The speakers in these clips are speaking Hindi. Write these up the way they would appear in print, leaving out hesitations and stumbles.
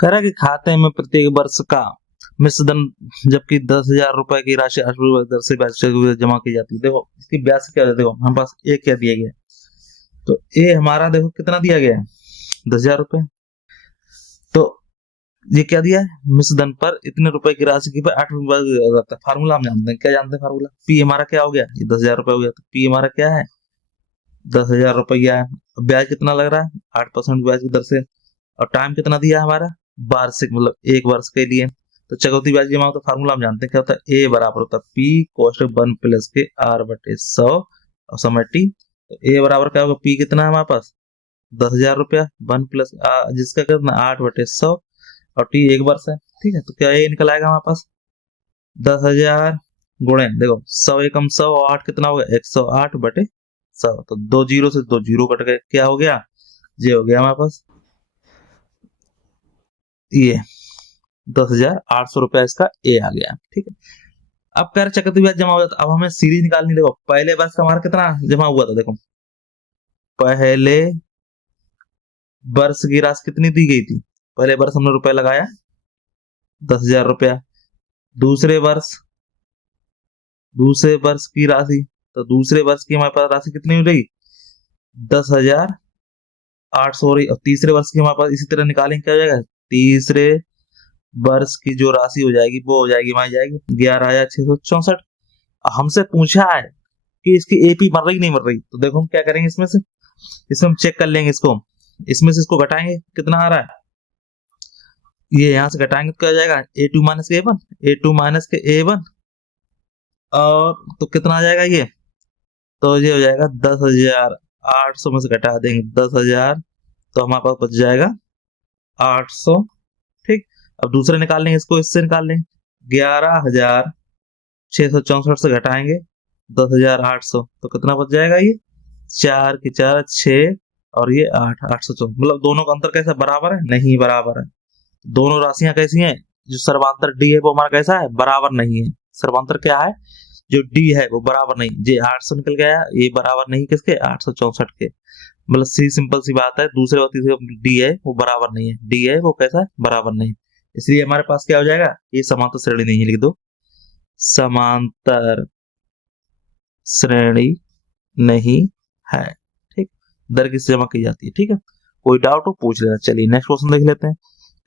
कह रहा है कि खाते में प्रत्येक वर्ष का मिश्र धन जबकि 10,000 रुपए की राशि 8% दर से ब्याज के जमा की जाती है। देखो इसकी ब्याज क्या है, देखो हमारे पास ए क्या दिया गया है, तो ए हमारा देखो कितना दिया गया है 10,000 रुपए। तो ये क्या दिया है, मिश्र धन पर इतने रुपए की राशि की पर 8% जाता है। फार्मूला हम जानते हैं, क्या जानते हैं फार्मूला, पी हमारा क्या हो गया, ये 10,000 रुपए हो गया, तो पी हमारा क्या है 10,000 रुपया है। ब्याज कितना लग रहा है 8% ब्याज की दर से, और टाइम कितना दिया है हमारा वार्षिक, मतलब एक वर्ष के लिए। तो चक्रवृद्धि ब्याज जमा होता है, फार्मूला हम जानते हैं क्या होता है, ए बराबर होता है पी कोष्टक 1 प्लस के आर बटे 100 और समय टी। तो ए बराबर क्या होगा, पी कितना है हमारे पास 10,000 रुपया 1 प्लस जिसका कितना 8 बटे 100 और टी एक वर्ष है। ठीक है, तो क्या ये निकल आएगा हमारे पास 10,000 गुणे देखो 100 एकम 100 और 8 कितना हो गया 108 बटे 100। तो 2 जीरो से 2 जीरो कट गए, क्या हो गया ये हो गया हमारे पास ये 10,800 रुपया इसका ए आ गया। ठीक है, अब कह रहे चक्रवृद्धि ब्याज जमा हो जाता, अब हमें सीरीज निकालनी। देखो पहले वर्ष का हमारा कितना जमा हुआ था, देखो पहले वर्ष की राशि कितनी दी गई थी, पहले वर्ष हमने रुपया लगाया 10,000 रुपया, दूसरे वर्ष की राशि, तो दूसरे वर्ष की हमारे पास राशि कितनी हो रही 10,800 हो रही, और तीसरे वर्ष की हमारे पास इसी तरह निकालेंगे क्या हो जाएगा, तीसरे वर्ष की जो राशि हो जाएगी वो हो जाएगी हमारी जाएगी 11,664। हमसे पूछा है कि इसकी एपी मर रही नहीं मर रही, तो देखो हम क्या करेंगे इसमें हम चेक कर लेंगे इसमें से इसको घटाएंगे कितना आ रहा है, ये यहां से घटाएंगे तो क्या हो जाएगा a2 माइनस के a1, a2 माइनस के a1 और तो कितना आ जाएगा ये, तो ये हो जाएगा 10,800 में से घटा देंगे 10,000, तो हमारे पास बच जाएगा 800। ठीक, अब दूसरे निकाल लेंगे, इसको इससे निकाल लेंगे 11,664 से घटाएंगे 10,800, तो कितना बच जाएगा ये 4 की 4 6 और ये 8 814। मतलब दोनों का अंतर कैसा बराबर है, नहीं बराबर है। दोनों राशियां कैसी हैं, जो सर्वांतर डी है वो हमारा कैसा है बराबर नहीं है। सर्वांतर क्या है, जो डी है वो बराबर नहीं, ये 800 निकल गया, ये बराबर नहीं किसके 864 के। मतलब सिंपल सी बात है, दूसरे और तीसरे डी है वो बराबर नहीं है, डी है वो कैसा है बराबर नहीं, इसलिए हमारे पास क्या हो जाएगा ये समांतर श्रेणी नहीं है, लिख दो समांतर श्रेणी नहीं है। ठीक, दर किससे जमा की जाती है। ठीक है, कोई डाउट हो पूछ लेना। चलिए नेक्स्ट क्वेश्चन देख लेते हैं।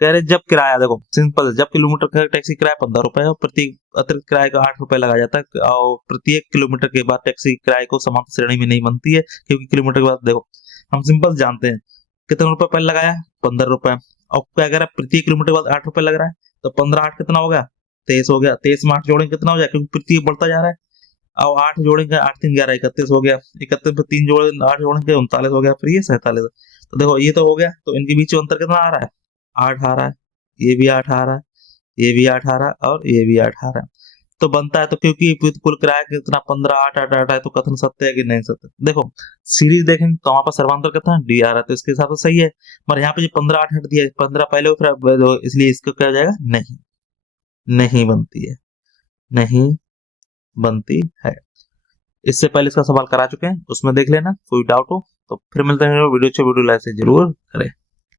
कह रहे जब किराया, देखो सिंपल है, जब किलोमीटर का टैक्सी किराया 15 रुपए है और प्रति अतिरिक्त किराए का 8 रुपए लगाया जाता है, और प्रत्येक किलोमीटर के बाद टैक्सी किराए को समांतर श्रेणी में नहीं बनती है, क्योंकि किलोमीटर के बाद देखो हम सिंपल जानते हैं कितने रुपए पहले लगाया 15 रुपए, और क्या कह रहा है प्रत्येक किलोमीटर के बाद 8 रुपए लग रहा है, तो 15 8 कितना हो गया 23 हो गया, 23 में 8 जोड़ेंगे कितना हो जाएगा, क्योंकि प्रत्येक बढ़ता जा रहा है, और 8 जोड़ेंगे 8 3 11 31 हो गया, 31 पे 3 जोड़े 8 जोड़ेंगे 39 हो गया, फिर ये 47। तो देखो ये तो हो गया, तो इनके बीच में अंतर कितना आ रहा है 8 आ रहा है, ये भी 8 आ रहा है, ये भी 8 आ रहा है और ये भी 8 आ रहा है, तो बनता है। तो क्योंकि कुल किराया कितना 15 8 8 8 है, तो कथन सत्य है कि नहीं सत्य। देखो सीरीज देखेंगे तो वहां पर सर्वांतर कितना डी आ रहा है, तो इसके हिसाब से सही है, मगर यहाँ पे जो 15 8 हट दिया 15 पहले हो, फिर इसलिए इसको क्या हो जाएगा नहीं, नहीं बनती है, नहीं बनती है। इससे पहले इसका सवाल करा चुके हैं, उसमें देख लेना, कोई डाउट हो तो फिर मिलते हैं। वीडियो अच्छे वीडियो लाइक से जरूर करें।